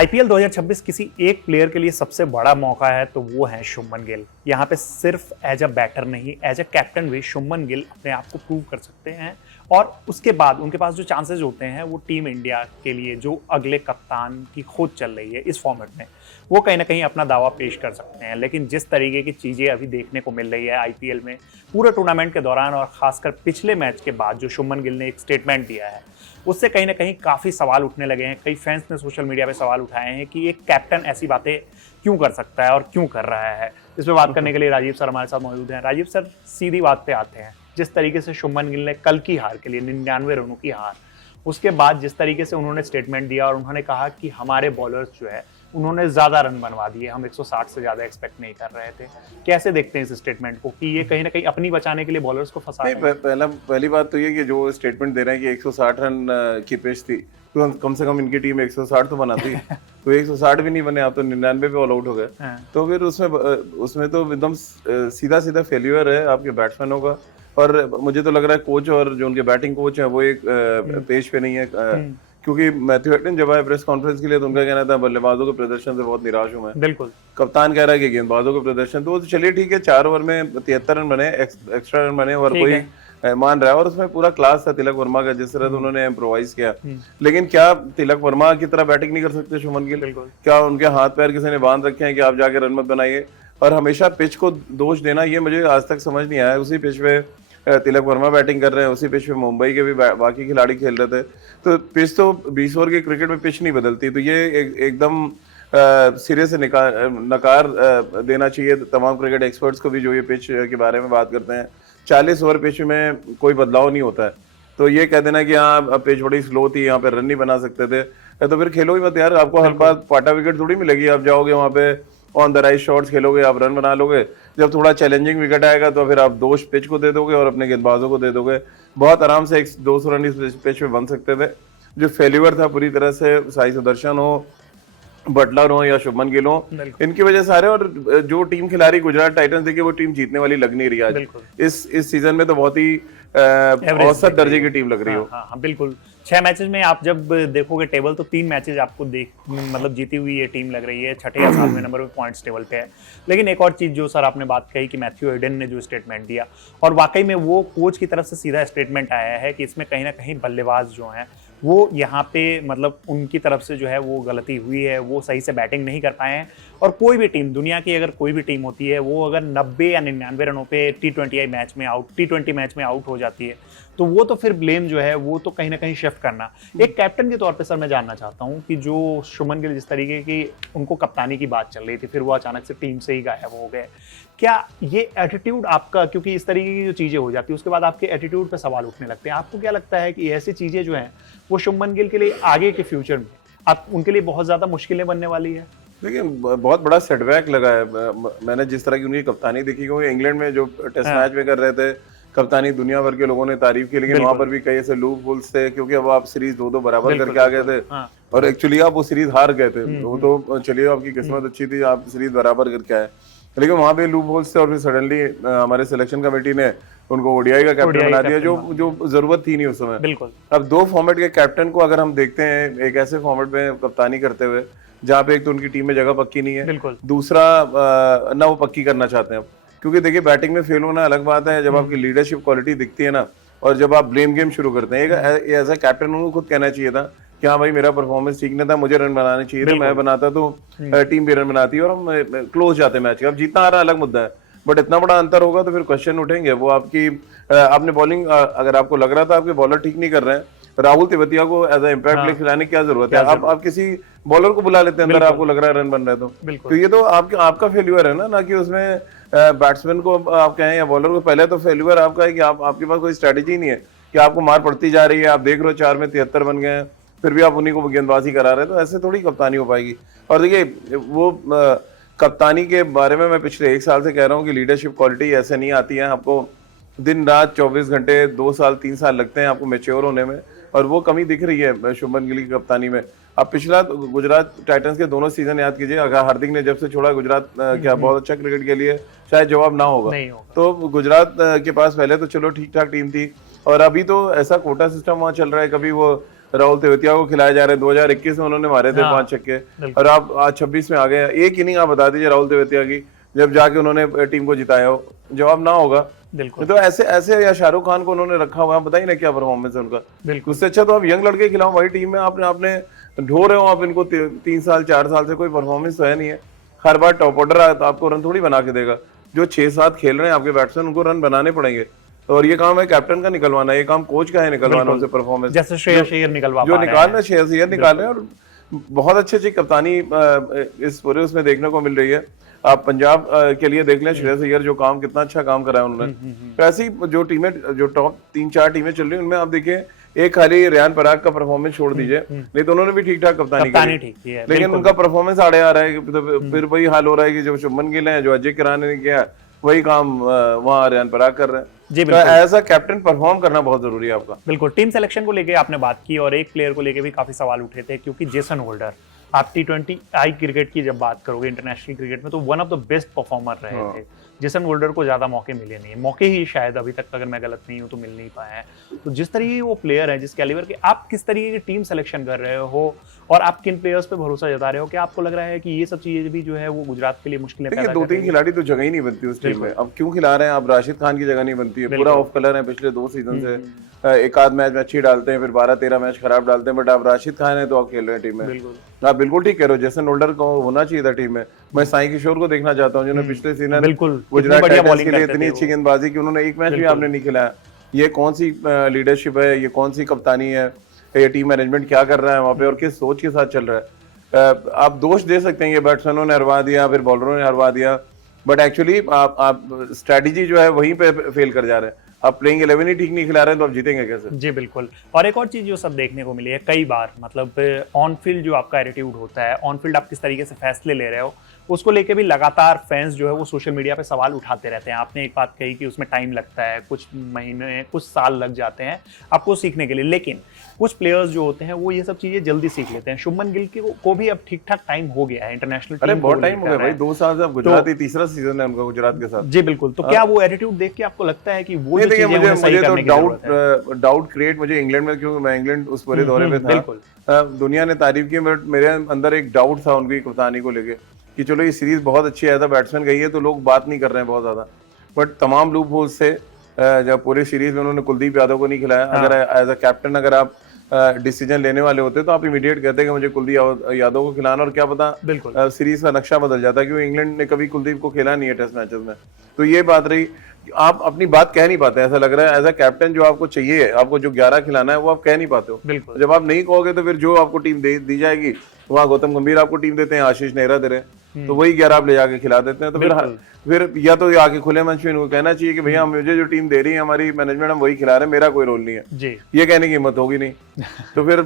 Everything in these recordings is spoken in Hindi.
आईपीएल 2026 किसी एक प्लेयर के लिए सबसे बड़ा मौका है तो वो है शुभमन गिल। यहाँ पे सिर्फ एज अ बैटर नहीं, एज अ कैप्टन भी शुभमन गिल अपने आप को प्रूव कर सकते हैं और उसके बाद उनके पास जो चांसेस होते हैं वो टीम इंडिया के लिए जो अगले कप्तान की खोज चल रही है इस फॉर्मेट में, वो कहीं ना कहीं अपना दावा पेश कर सकते हैं। लेकिन जिस तरीके की चीज़ें अभी देखने को मिल रही है आईपीएल में पूरे टूर्नामेंट के दौरान और खासकर पिछले मैच के बाद जो शुभमन गिल ने एक स्टेटमेंट दिया है उससे कहीं ना कहीं काफ़ी सवाल उठने लगे हैं। कई फैंस ने सोशल मीडिया पे सवाल उठाए हैं कि एक कैप्टन ऐसी बातें क्यों कर सकता है और क्यों कर रहा है। इस पर बात करने के लिए राजीव सर हमारे साथ मौजूद हैं। राजीव सर, सीधी बात पे आते हैं। जिस तरीके से शुभमन गिल ने कल की हार के लिए 99 रनों की हार, उसके बाद जिस तरीके से उन्होंने स्टेटमेंट दिया और उन्होंने कहा कि हमारे बॉलर्स जो है उन्होंने ज्यादा रन बनवा दिए, हम 160 से ज्यादा एक्सपेक्ट नहीं कर रहे थे। कैसे देखते हैं इस स्टेटमेंट को कि ये कहीं ना कहीं अपनी बचाने के लिए बॉलर्स को फंसा रहे हैं? पहली बात तो ये कि जो स्टेटमेंट दे रहे हैं कि 160 रन की पिच थी, तो कम से कम इनकी टीम 160 तो बनाती तो 160 भी नहीं बने, आप तो 99 पे ऑल आउट हो गए। तो फिर उसमें तो एकदम सीधा सीधा फेल्यूर है आपके बैट्समैनों का। और मुझे तो लग रहा है कोच और जो उनके बैटिंग कोच है वो एक पेज पे नहीं है, क्योंकि मैथ्यू हेटन जब आए प्रेस कॉन्फ्रेंस के लिए तो उनका कहना था बल्लेबाजों के प्रदर्शन से बहुत निराश हूं मैं। बिल्कुल। कप्तान कह रहा है कि गेंदबाजों के प्रदर्शन, तो चलिए ठीक है, 4 ओवर में 73 रन बने, एक्स्ट्रा रन बने और कोई मान रहा है, और उसमें पूरा क्लास था तिलक वर्मा का, जिस तरह से उन्होंने इम्प्रोवाइज किया। लेकिन क्या तिलक वर्मा की तरह बैटिंग नहीं कर सकते शुभमन गिल? क्या उनके हाथ पैर किसी ने बांध रखे हैं कि आप जाके रन मत बनाइए? और हमेशा पिच को दोष देना, ये मुझे आज तक समझ नहीं आया। उसी पिच पे तिलक वर्मा बैटिंग कर रहे हैं, उसी पिच पे मुंबई के भी बाकी खिलाड़ी खेल रहे थे। तो पिच तो 20 ओवर के क्रिकेट में पिच नहीं बदलती, तो ये एकदम सिरे से नकार देना चाहिए तमाम क्रिकेट एक्सपर्ट्स को भी जो ये पिच के बारे में बात करते हैं। 40 ओवर पिच में कोई बदलाव नहीं होता है, तो ये कह देना कि हाँ पिच बड़ी स्लो थी, यहाँ पे रन नहीं बना सकते थे, तो फिर खेलो ही मत यार। आपको हर बार पाटा विकेट थोड़ी मिलेगी, आप जाओगे वहाँ पे ऑन द राइट शॉट्स खेलोगे, आप रन बना लोगे। जब थोड़ा चैलेंजिंग विकेट आएगा तो फिर आप दोष पिच को दे दोगे और अपने गेंदबाजों को दे दोगे। बहुत आराम से 200 रन इस पिच पे बन सकते थे। जो फेल्यूर था पूरी तरह से साई सुदर्शन हो, बटलर हो या शुभमन गिल हो, इनकी वजह से आ रहे। और जो टीम खिलाड़ी गुजरात टाइटन्स देखिए, वो टीम जीतने वाली लग नहीं रही आज। इस सीजन में तो बहुत ही औसत दर्जे की टीम लग रही हो। हाँ, बिल्कुल। 6 मैचेस में आप जब देखोगे टेबल तो 3 मैचेस आपको मतलब जीती हुई ये टीम लग रही है, छठे या 7वें नंबर पे पॉइंट्स टेबल पे है। लेकिन एक और चीज जो सर आपने बात कही कि मैथ्यू हेडन ने जो स्टेटमेंट दिया, और वाकई में वो कोच की तरफ से सीधा स्टेटमेंट आया है कि इसमें कहीं ना कहीं बल्लेबाज जो हैं वो यहाँ पे मतलब उनकी तरफ से जो है वो गलती हुई है, वो सही से बैटिंग नहीं कर पाए हैं। और कोई भी टीम, दुनिया की अगर कोई भी टीम होती है, वो अगर 90 या 99 रनों पे टी20 मैच में आउट हो जाती है तो वो तो फिर ब्लेम जो है वो तो कहीं ना कहीं शिफ्ट करना। एक कैप्टन के तौर पे सर मैं जानना चाहता हूँ कि जो शुभमन गिल जिस तरीके की उनको कप्तानी की बात चल रही थी, फिर वो अचानक से टीम से ही गायब हो गए, क्या ये एटीट्यूड आपका, क्योंकि इस तरीके की जो चीजें हो जाती है उसके बाद आपके एटीट्यूड पे सवाल उठने लगते हैं, आपको क्या लगता है कि ऐसी चीजें जो हैं वो शुभमन गिल के लिए आगे के फ्यूचर में अब उनके लिए बहुत ज्यादा मुश्किलें बनने वाली है? देखिए, बहुत बड़ा सेटबैक लगा है। मैंने जिस तरह की उनकी कप्तानी देखी, क्योंकि इंग्लैंड में जो टेस्ट मैच में कर रहे थे कप्तानी, दुनिया भर के लोगों ने तारीफ की, लेकिन वहां पर भी कई ऐसे लूप होल्स थे, क्योंकि अब आप सीरीज 2-2 बराबर करके आ गए थे। और एक्चुअली आप वो सीरीज हार गए थे, वो तो चलिए आपकी किस्मत अच्छी थी, आप सीरीज बराबर करके आए, लेकिन वहां पे लूप होल्स थे। और फिर सडनली हमारे सिलेक्शन कमेटी ने उनको ओडीआई का कैप्टन बना दिया, जो जरूरत थी नहीं उस समय। बिल्कुल। अब 2 फॉर्मेट के कैप्टन को अगर हम देखते हैं एक ऐसे फॉर्मेट में कप्तानी करते हुए जहाँ पे एक तो उनकी टीम में जगह पक्की नहीं है, दूसरा ना वो पक्की करना चाहते हैं। क्योंकि देखिए, बैटिंग में फेल होना अलग बात है, जब आपकी लीडरशिप क्वालिटी दिखती है ना, और जब आप ब्लेम गेम शुरू करते हैं। एज अ कैप्टन उनको खुद कहना चाहिए था कि हाँ भाई, मेरा परफॉर्मेंस ठीक नहीं था, मुझे रन बनाने चाहिए थे, मैं बनाता तो टीम भी रन बनाती और हम क्लोज जाते मैच के। अब जीतना आ रहा अलग मुद्दा है, बट इतना बड़ा अंतर होगा तो फिर क्वेश्चन उठेंगे। वो आपने बॉलिंग, अगर आपको लग रहा था आपके बॉलर ठीक नहीं कर रहे हैं, राहुल तेवतिया को एज ए इम्पैक्ट प्लेयर खिलाने की क्या जरूरत है? आप किसी बॉलर को बुला लेते हैं अंदर, आपको लग रहा है रन बन रहा है तो ये तो आपका फेल्यूर है ना कि उसमें बैट्समैन को आप कहें या बॉलर को। पहले तो फेल्यूर आपका है कि आपके पास कोई स्ट्रेटेजी नहीं है, कि आपको मार पड़ती जा रही है, आप देख रहे हो 4 में 73 बन गए हैं, फिर भी आप उन्हीं को गेंदबाजी करा रहे हैं, तो ऐसे थोड़ी कप्तानी हो पाएगी। और देखिए, वो कप्तानी के बारे में मैं पिछले 1 साल से कह रहा हूँ कि लीडरशिप क्वालिटी ऐसे नहीं आती है, आपको दिन रात 24 घंटे 2 साल 3 साल लगते हैं आपको मैच्योर होने में, और वो कमी दिख रही है शुभमन गिल की कप्तानी में। आप पिछला गुजरात टाइटंस के दोनों सीजन याद कीजिए, अगर हार्दिक ने जब से छोड़ा गुजरात, क्या बहुत अच्छा क्रिकेट के लिए शायद जवाब ना होगा। तो गुजरात के पास पहले तो चलो ठीक ठाक टीम थी, और अभी तो ऐसा कोटा सिस्टम वहाँ चल रहा है, कभी वो राहुल तेवतिया को खिलाए जा रहे हैं। 2021 में उन्होंने मारे थे 5 छक्के, और आप आज 26 में आ गए। एक इनिंग आप बता दीजिए राहुल तेवतिया की जब जाके उन्होंने टीम को जिताया हो, जवाब ना होगा। तो ऐसे ऐसे, या शाहरुख खान को उन्होंने रखा हुआ है, बताइए ना क्या परफॉर्मेंस है उनका। उससे अच्छा तो आप यंग लड़के खिलाओ भाई टीम में। आपने ढो रहे हो आप इनको 3 साल 4 साल से, कोई परफॉर्मेंस तो है नहीं है। हर बार टॉप ऑर्डर तो आपको रन थोड़ी बना के देगा। जो 6-7 खेल रहे हैं आपके बैट्समैन, उनको रन बनाने पड़ेंगे। और ये काम है कैप्टन का निकलवाना, ये काम कोच का है निकलवाना उनसे परफॉर्मेंस। जैसे श्रेयस अय्यर निकलवा जो निकालना, श्रेयस अय्यर निकाल रहे हैं, और बहुत अच्छी कप्तानी इस पूरे उसमें देखने को मिल रही है। आप पंजाब के लिए देख लें, श्रेयस अय्यर जो काम, कितना अच्छा काम करा है उन्होंने। तो ऐसी जो टीमें, जो टॉप 3-4 टीमें चल रही है, उनमें आप देखिए, एक खाली रियान पराग का परफॉर्मेंस छोड़ दीजिए, नहीं तो उन्होंने भी ठीक ठाक कप्तानी की है, लेकिन उनका परफॉर्मेंस आड़े आ रहा है। तो फिर वही हाल हो रहा है कि जो शुभमन गिल है, जो अजय किराने ने किया, वही काम वहाँ रियान पराग कर रहे हैं। जी तो एज अ कैप्टन परफॉर्म करना बहुत जरूरी है आपका। बिल्कुल। टीम सिलेक्शन को लेके आपने बात की, और एक प्लेयर को लेके भी काफी सवाल उठे थे, क्योंकि जेसन होल्डर, आप T20I क्रिकेट की जब बात करोगे, इंटरनेशनल क्रिकेट में, तो one of the best performer रहे थे। जेसन होल्डर को ज्यादा मौके मिले नहीं, मौके ही शायद अभी तक, अगर मैं गलत नहीं हूं तो मिल नहीं पाए हैं। तो जिस तरीके की वो प्लेयर है, जिस कैलिबर के, आप किस तरीके की टीम सिलेक्शन कर रहे हो, और आप किन प्लेयर्स पे भरोसा जता रहे हो? क्या आपको लग रहा है कि ये सब चीजें भी जो है वो गुजरात के लिए मुश्किलें पैदा कर रही है? 2-3 खिलाड़ी तो जगह ही नहीं बनती उस टीम में। अब क्यों खिला रहे हैं? अब राशिद खान की जगह नहीं बनती है, पूरा ऑफ कलर है पिछले 2 सीजन से। एक आध मैच में अच्छी डालते हैं, फिर 12-13 मैच खराब डालते हैं, बट आप राशिद खान है तो आप खेल रहे हैं टीम में। आप बिल्कुल ठीक कह रहे हो, जेसन होल्डर को होना चाहिए था टीम में। मैं साई किशोर को देखना चाहता हूँ, जिन्होंने पिछले सीजन गुजरात टाइटंस के लिए इतनी अच्छी गेंदबाजी की, उन्होंने एक मैच भी आपने नहीं खिलाया। ये कौन सी लीडरशिप है? ये कौन सी कप्तानी है? ये टीम मैनेजमेंट क्या कर रहा है वहाँ पे, और किस सोच के साथ चल रहा है? आप दोष दे सकते हैं, ये बैट्समैनों ने हरवा दिया, फिर बॉलरों ने हरवा दिया, बट एक्चुअली आप स्ट्रैटेजी जो है वहीं पे फेल कर जा रहे हैं। आप प्लेइंग 11 ही ठीक नहीं खिला रहे हैं, तो आप जीतेंगे कैसे? जी बिल्कुल। और एक और चीज जो सब देखने को मिली है कई बार, मतलब ऑन फील्ड जो आपका एटीट्यूड होता है, ऑन फील्ड आप किस तरीके से फैसले ले रहे हो, उसको लेके भी लगातार फैंस जो है वो सोशल मीडिया पे सवाल उठाते रहते हैं। आपने एक बात कही कि उसमें टाइम लगता है, कुछ महीने, कुछ साल लग जाते हैं आपको सीखने के लिए, लेकिन कुछ प्लेयर्स जो होते हैं वो ये सब चीजें जल्दी सीख लेते हैं। शुभमन गिल को भी अब ठीक ठाक टाइम हो गया है इंटरनेशनल टीम। अरे बहुत टाइम हो गया भाई, 2 साल से अब गुजरात ही तीसरा सीजन है उनका गुजरात के साथ। जी बिल्कुल। तो क्या वो एटीट्यूड देख के आपको लगता है कि वो जो चीजें मुझे तो डाउट क्रिएट मुझे इंग्लैंड में, क्योंकि मैं इंग्लैंड उस पूरे दौरे में था, दुनिया ने तारीफ की, बट मेरे अंदर एक डाउट था उनकी कप्तानी को लेके कि चलो ये सीरीज बहुत अच्छी है, बैट्समैन गई है तो लोग बात नहीं कर रहे हैं बहुत ज्यादा, बट तमाम लूप होल्स से जब पूरे सीरीज में उन्होंने कुलदीप यादव को नहीं खिलाया। अगर एज अ कैप्टन अगर आप डिसीजन लेने वाले होते तो आप इमीडिएट कहते कि मुझे कुलदीप यादव को खिलाना, और क्या पता सीरीज का नक्शा बदल जाता, क्योंकि इंग्लैंड ने कभी कुलदीप को खेला नहीं है टेस्ट मैचेस में। तो ये बात रही, आप अपनी बात कह नहीं पाते, ऐसा लग रहा है एज अ कैप्टन जो आपको चाहिए, आपको जो 11 खिलाना है वो आप कह नहीं पाते हो। जब आप नहीं कहोगे तो फिर जो आपको टीम दी जाएगी, वहाँ गौतम गंभीर आपको टीम देते हैं, आशीष नेहरा दे रहे हैं, तो वही 11 आप ले जाके खिला देते हैं। तो फिर या तो आके खुले मंच में इनको कहना चाहिए कि भैया मुझे जो टीम दे रही है हमारी मैनेजमेंट, हम वही खिला रहे हैं, मेरा कोई रोल नहीं है जी। ये कहने की हिम्मत होगी नहीं। तो फिर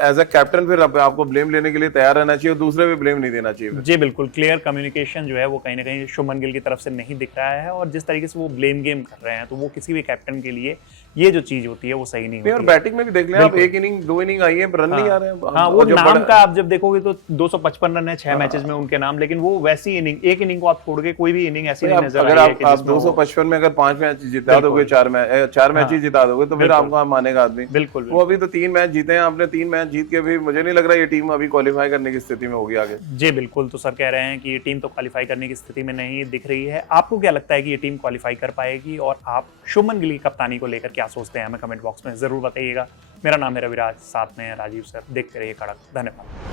एज अ कैप्टन फिर आपको ब्लेम लेने के लिए तैयार रहना चाहिए, और दूसरे पे ब्लेम नहीं देना चाहिए। जी बिल्कुल। क्लियर कम्युनिकेशन जो है वो कहीं ना कहीं शुभमन गिल की तरफ से नहीं दिख रहा है, और जिस तरीके से वो ब्लेम गेम कर रहे हैं, तो वो किसी भी कैप्टन के लिए ये जो चीज होती है वो सही नहीं होती। और बैटिंग में भी देख लें आप, 1 इनिंग 2 इनिंग आई है, रन नहीं आ रहे हैं। हाँ, वो नाम का आप जब देखोगे तो 255 रन है 6 मैचेस में उनके नाम, लेकिन वो वैसी इनिंग, एक इनिंग को आप छोड़ के कोई भी इनिंग ऐसी नहीं नजर अगर आप 255 में अगर 5 मैच जिता दोगे, 4 मैच ही जिता दोगे, तो फिर आपको मानेगा आदमी। बिल्कुल। वो अभी तो 3 मैच जीते हैं आपने, 3 मैच जीत के भी मुझे नहीं लग रहा ये टीम अभी क्वालिफाई करने की स्थिति में होगी आगे। जी बिल्कुल। तो सर कह रहे हैं कि ये टीम तो क्वालिफाई करने की स्थिति में नहीं दिख रही है। आपको क्या लगता है कि ये टीम क्वालिफाई कर पाएगी, और आप शुभमन गिल की कप्तानी को लेकर क्या सोचते हैं? हमें कमेंट बॉक्स में जरूर बताइएगा। मेरा नाम है रविराज, साथ में राजीव सर। देखते रहिए कड़क। धन्यवाद।